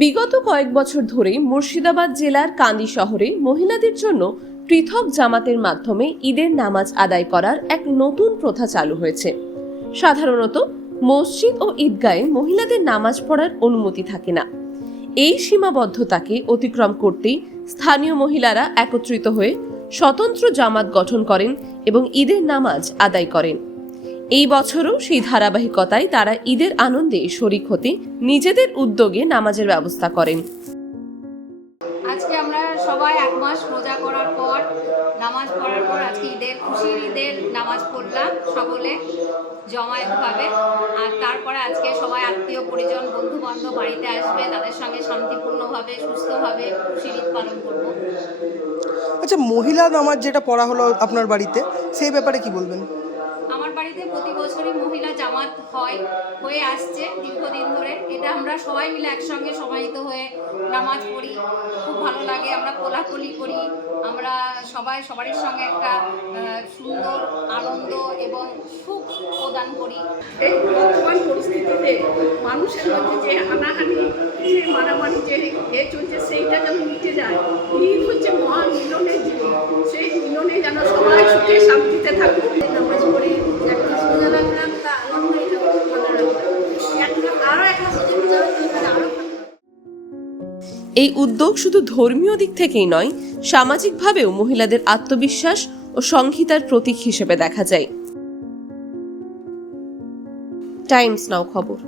বিগত কয়েক বছর ধরেই মুর্শিদাবাদ জেলার কান্দি শহরে মহিলাদের জন্য পৃথক জামাতের মাধ্যমে ঈদের নামাজ আদায় করার এক নতুন প্রথা চালু হয়েছে। সাধারণত মসজিদ ও ঈদগাহে মহিলাদের নামাজ পড়ার অনুমতি থাকে না। এই সীমাবদ্ধতাকে অতিক্রম করতেই স্থানীয় মহিলারা একত্রিত হয়ে স্বতন্ত্র জামাত গঠন করেন এবং ঈদের নামাজ আদায় করেন। এই বছরও সেই ধারাবাহিকতায় তারা ঈদের আনন্দে শরিক হতে নিজেদের উদ্যোগে নামাজের ব্যবস্থা করেন। আজকে আমরা সবাই এক মাস রোজা করার পর নামাজ পড়ার পর আজকে খুশির ঈদের নামাজ পড়লাম সকলে জমায়েতভাবে। আর তারপরে আজকে সবাই আত্মীয় পরিজন বন্ধু বান্ধব বাড়িতে আসবে, তাদের সঙ্গে শান্তিপূর্ণভাবে সুস্থভাবে খুশির ঈদ পালন করব। আচ্ছা, মহিলা নামাজ যেটা পড়া হলো আপনার বাড়িতে, সেই ব্যাপারে কি বলবেন? আমার বাড়িতে প্রতি বছরই মহিলা জামাত হয়ে আসছে দীর্ঘদিন ধরে। এটা আমরা সবাই মিলে একসঙ্গে সমাহিত হয়ে নামাজ পড়ি, খুব ভালো লাগে। আমরা কোলাকুলি করি, আমরা সবারই সঙ্গে একটা সুন্দর আনন্দ এবং সুখ প্রদান করি। এই বর্তমান পরিস্থিতিতে মানুষের মধ্যে যে হানাহানি, যে মারামারি যে চলছে, সেইটা যেন মিটে যায়। ঈদ হচ্ছে মহান মিলনের দিন, সেই মিলনে যেন সবাই সুখে শান্তিতে থাকুক। নামাজ পড়ে একটা সোজা রাখলাম, তা আলহামদুলিল্লাহ ভালো রাখলাম। আরও একটা সুযোগ আরও এই উদ্যোগ শুধু ধর্মীয় দিক থেকেই নয়, সামাজিকভাবেও মহিলাদের আত্মবিশ্বাস ও সংহিতার প্রতীক হিসেবে দেখা যায়। টাইমস নাও খবর।